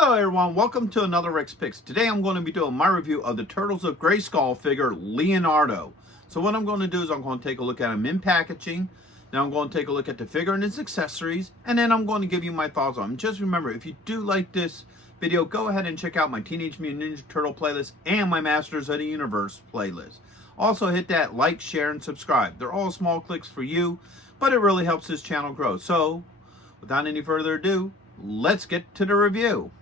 Hello everyone, welcome to another Rick's Picks. Today I'm going to be doing my review of the Turtles of Grayskull figure, Leonardo. So what I'm going to do is I'm going to take a look at him in packaging. Now I'm going to take a look at the figure and its accessories. And then I'm going to give you my thoughts on him. Just remember, if you do like this video, go ahead and check out my Teenage Mutant Ninja Turtle playlist and my Masters of the Universe playlist. Also hit that like, share, and subscribe. They're all small clicks for you, but it really helps this channel grow. So without any further ado, let's get to the review.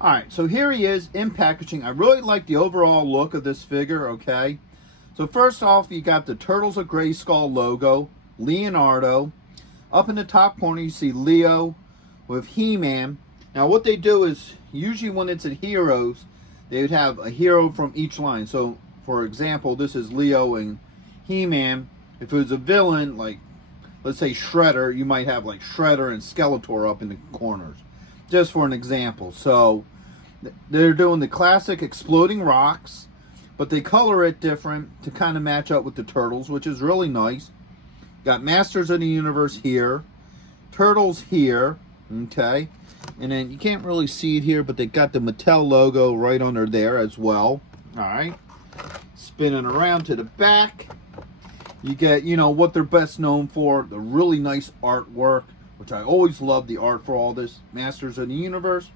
Alright, so here he is in packaging. I really like the overall look of this figure, okay? So first off, you got the Turtles of Grayskull logo, Leonardo. Up in the top corner, you see Leo with He-Man. Now what they do is, usually when it's at Heroes, they would have a hero from each line. So, for example, this is Leo and He-Man. If it was a villain, like, let's say Shredder, you might have like Shredder and Skeletor up in the corners. Just for an example. So they're doing the classic exploding rocks, but they color it different to kind of match up with the Turtles, which is really nice. Got Masters of the Universe here, Turtles here, okay, and then you can't really see it here, but they got the Mattel logo right under there as well. All right, spinning around to the back, you get, you know, what they're best known for, the really nice artwork, which I always love the art for all this. Masters of the Universe,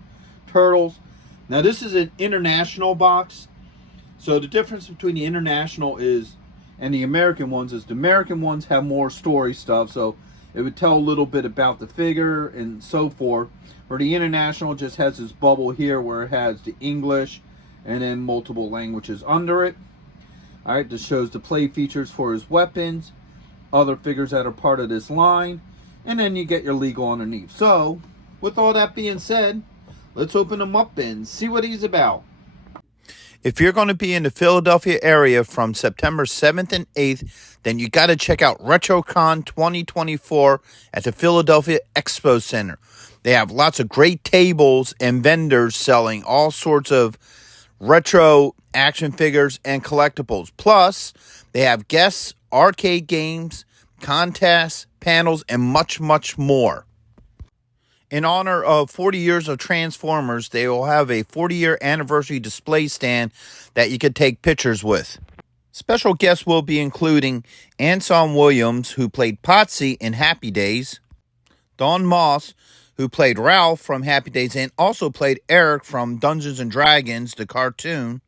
Turtles. Now this is an international box. So the difference between the international is and the American ones is the American ones have more story stuff. So it would tell a little bit about the figure and so forth. Where the international just has this bubble here where it has the English and then multiple languages under it. Alright, this shows the play features for his weapons, other figures that are part of this line. And then you get your legal underneath. So, with all that being said, let's open him up and see what he's about. If you're going to be in the Philadelphia area from September 7th and 8th, then you got to check out RetroCon 2024 at the Philadelphia Expo Center. They have lots of great tables and vendors selling all sorts of retro action figures and collectibles. Plus, they have guests, arcade games, contests, panels, and much, much more. In honor of 40 years of Transformers, they will have a 40-year anniversary display stand that you could take pictures with. Special guests will be including Anson Williams, who played Potsy in Happy Days, Don Moss, who played Ralph from Happy Days and also played Eric from Dungeons & Dragons, the cartoon,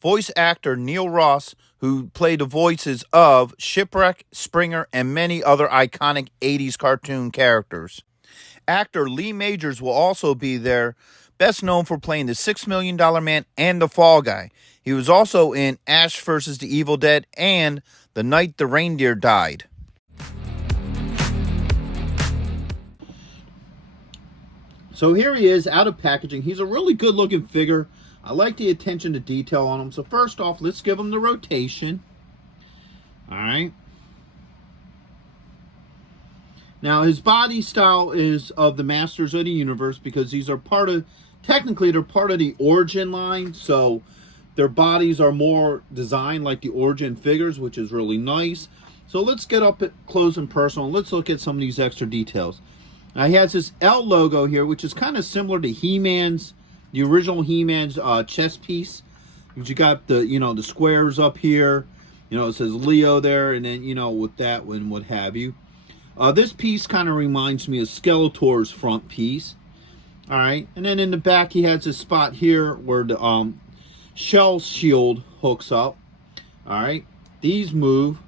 voice actor Neil Ross, who played the voices of Shipwreck, Springer, and many other iconic 80s cartoon characters. Actor Lee Majors will also be there, best known for playing the $6 Million Man and the Fall Guy. He was also in Ash vs. the Evil Dead and The Night the Reindeer Died. So here he is out of packaging. He's a really good looking figure. I like the attention to detail on him. So first off, let's give him the rotation. Alright. Now his body style is of the Masters of the Universe because these are part of, technically they're part of the Origin line. So their bodies are more designed like the Origin figures, which is really nice. So let's get up at close and personal. Let's look at some of these extra details. Now he has this L logo here, which is kind of similar to He-Man's, the original He-Man's chest piece. You got the, you know, the squares up here. You know, it says Leo there, and then, you know, with that one, what have you. This piece kind of reminds me of Skeletor's front piece. All right, and then in the back, he has this spot here where the shell shield hooks up. All right, these move.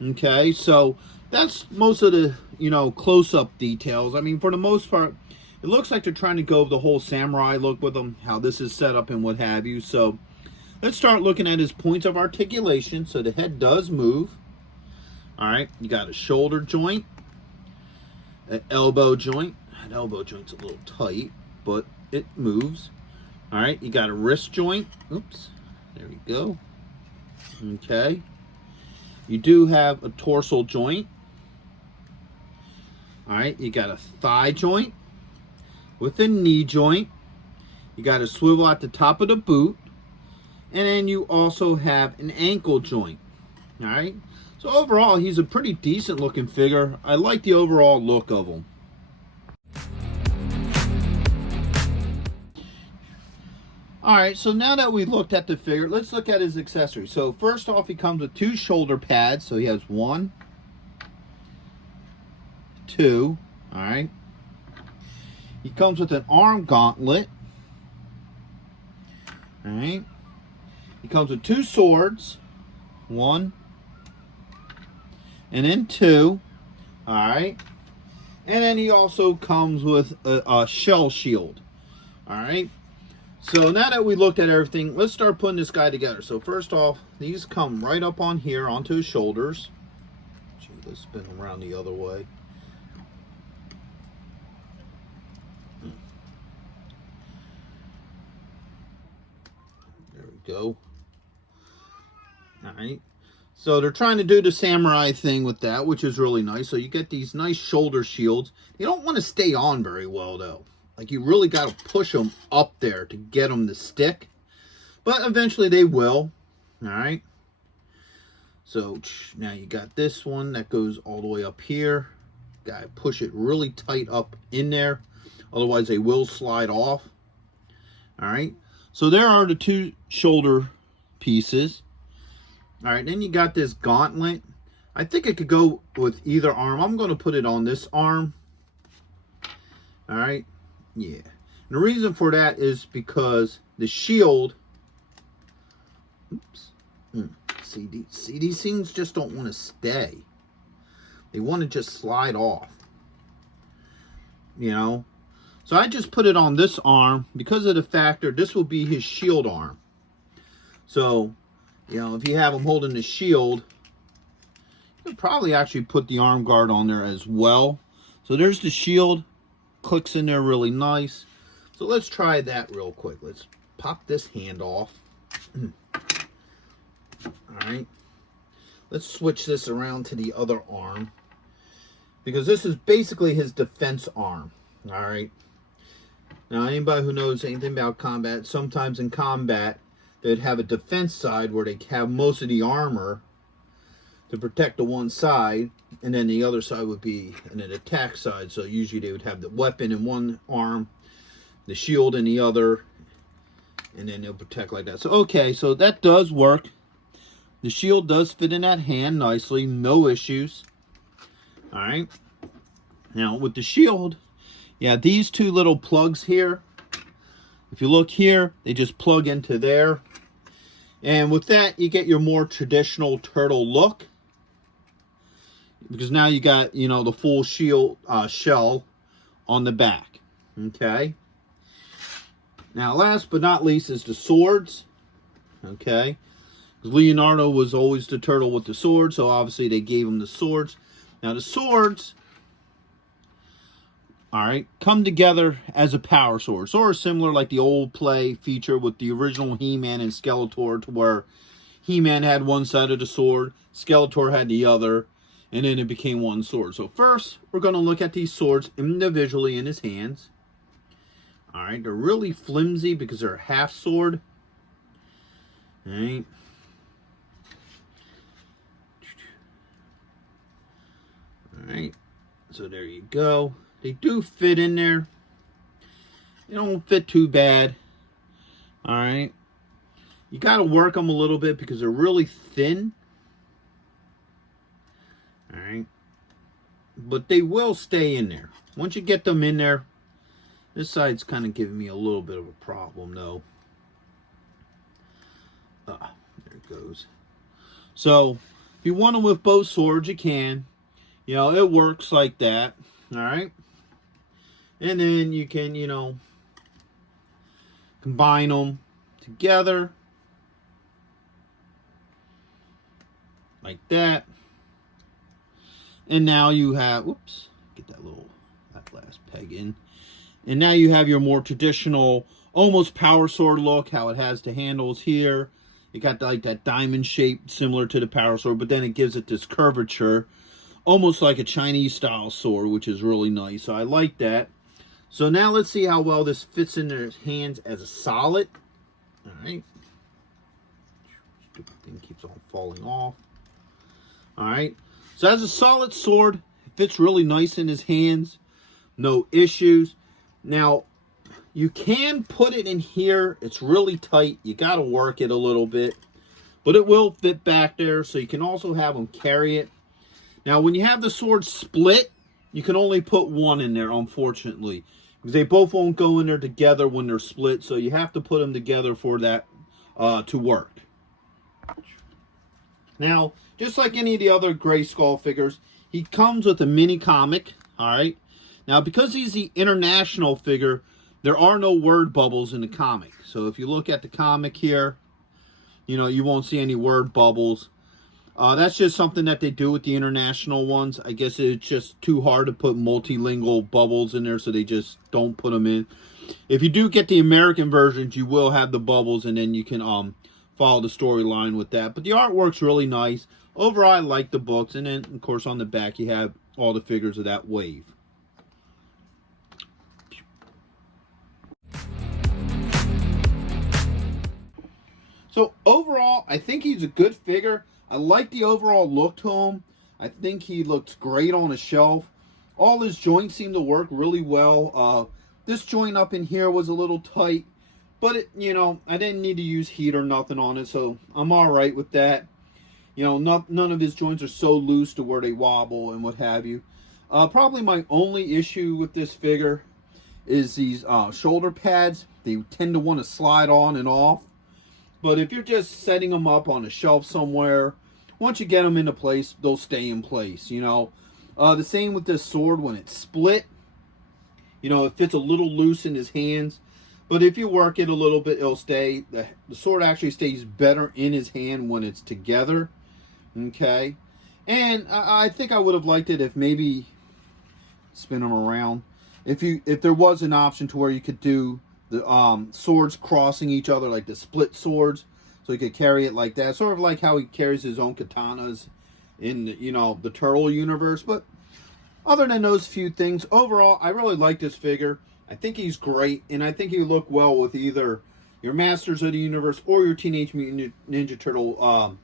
Okay, so that's most of the, you know, close-up details. I mean, for the most part, it looks like they're trying to go the whole samurai look with them, how this is set up and what have you. So let's start looking at his points of articulation. So the head does move. All right, you got a shoulder joint, an elbow joint. That elbow joint's a little tight, but it moves. All right, you got a wrist joint. Oops, there we go. Okay. You do have a torso joint. All right, you got a thigh joint with a knee joint. You got a swivel at the top of the boot. And then you also have an ankle joint. All right. So overall, he's a pretty decent looking figure. I like the overall look of him. Alright, so now that we looked at the figure, let's look at his accessories. So first off, he comes with 2 shoulder pads. So he has 1, 2, alright. He comes with an arm gauntlet. Alright. He comes with 2 swords. 1, and then 2. Alright. And then he also comes with a shell shield. Alright. So now that we looked at everything, let's start putting this guy together. So first off, these come right up on here onto his shoulders. Gee, let's spin them around the other way. There we go. Alright. So they're trying to do the samurai thing with that, which is really nice. So you get these nice shoulder shields. You don't want to stay on very well, though. Like, you really got to push them up there to get them to stick. But eventually they will. Alright. So now you got this one that goes all the way up here. Got to push it really tight up in there. Otherwise they will slide off. Alright. So there are the 2 shoulder pieces. Alright, then you got this gauntlet. I think it could go with either arm. I'm going to put it on this arm. Alright. Yeah. And the reason for that is because the shield... Oops. See, these things just don't want to stay. They want to just slide off. You know? So I just put it on this arm because of the factor this will be his shield arm. So, you know, if you have him holding the shield, you could probably actually put the arm guard on there as well. So there's the shield. Clicks in there really nice. So let's try that real quick. Let's pop this hand off. Alright. Let's switch this around to the other arm. Because this is basically his defense arm. Alright. Now, anybody who knows anything about combat, sometimes in combat, they'd have a defense side where they have most of the armor to protect the one side, and then the other side would be an attack side. So usually they would have the weapon in one arm, the shield in the other, and then they'll protect like that. So okay, so that does work. The shield does fit in that hand nicely, no issues. Alright. Now with the shield, yeah, these 2 little plugs here, if you look here, they just plug into there. And with that, you get your more traditional turtle look. Because now you got, you know, the full shield shell on the back. Okay. Now, last but not least is the swords. Okay. Because Leonardo was always the turtle with the sword, so obviously they gave him the swords. Now, the swords, alright, come together as a power sword. Sort of similar like the old play feature with the original He-Man and Skeletor, to where He-Man had one side of the sword, Skeletor had the other, and then it became one sword. So first, we're going to look at these swords individually in his hands. Alright, they're really flimsy because they're a half sword. Alright. Alright, so there you go. They do fit in there. They don't fit too bad. Alright. You got to work them a little bit because they're really thin. Alright. But they will stay in there. Once you get them in there, this side's kind of giving me a little bit of a problem, though. There it goes. So, if you want them with both swords, you can. You know, it works like that. Alright. And then you can, you know, combine them together. Like that. And now you have, whoops, get that last peg in. And now you have your more traditional, almost power sword look, how it has the handles here. It got like that diamond shape similar to the power sword, but then it gives it this curvature, almost like a Chinese style sword, which is really nice. So I like that. So now let's see how well this fits in their hands as a solid. All right. Stupid thing keeps on falling off. All right. So it has a solid sword. It fits really nice in his hands. No issues. Now, you can put it in here. It's really tight. You got to work it a little bit. But it will fit back there, so you can also have him carry it. Now, when you have the sword split, you can only put one in there, unfortunately. Because they both won't go in there together when they're split, so you have to put them together for that to work. Now, just like any of the other Grayskull figures, he comes with a mini comic, alright? Now, because he's the international figure, there are no word bubbles in the comic. So if you look at the comic here, you know, you won't see any word bubbles. That's just something that they do with the international ones. I guess it's just too hard to put multilingual bubbles in there, so they just don't put them in. If you do get the American versions, you will have the bubbles, and then you can follow the storyline with that. But the artwork's really nice. Overall, I like the books. And then, of course, on the back, you have all the figures of that wave. So, overall, I think he's a good figure. I like the overall look to him. I think he looks great on a shelf. All his joints seem to work really well. This joint up in here was a little tight. But, you know, I didn't need to use heat or nothing on it. So, I'm alright with that. You know, none of his joints are so loose to where they wobble and what have you. Probably my only issue with this figure is these shoulder pads. They tend to want to slide on and off. But if you're just setting them up on a shelf somewhere, once you get them into place, they'll stay in place, you know. The same with this sword when it's split. You know, it fits a little loose in his hands. But if you work it a little bit, it'll stay. The sword actually stays better in his hand when it's together. Okay. And I think I would have liked it if maybe, spin them around, if there was an option to where you could do the swords crossing each other, like the split swords, so he could carry it like that, sort of like how he carries his own katanas in the, you know, the Turtle universe. But other than those few things, overall, I really like this figure. I think he's great, and I think he look well with either your Masters of the Universe or your Teenage Mutant Ninja Turtle,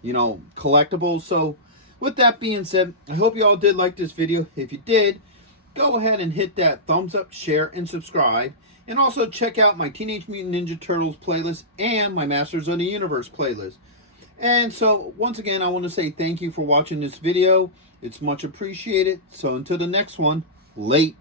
you know, collectibles. So, with that being said, I hope you all did like this video. If you did, go ahead and hit that thumbs up, share, and subscribe. And also check out my Teenage Mutant Ninja Turtles playlist and my Masters of the Universe playlist. And so, once again, I want to say thank you for watching this video. It's much appreciated. So, until the next one, late.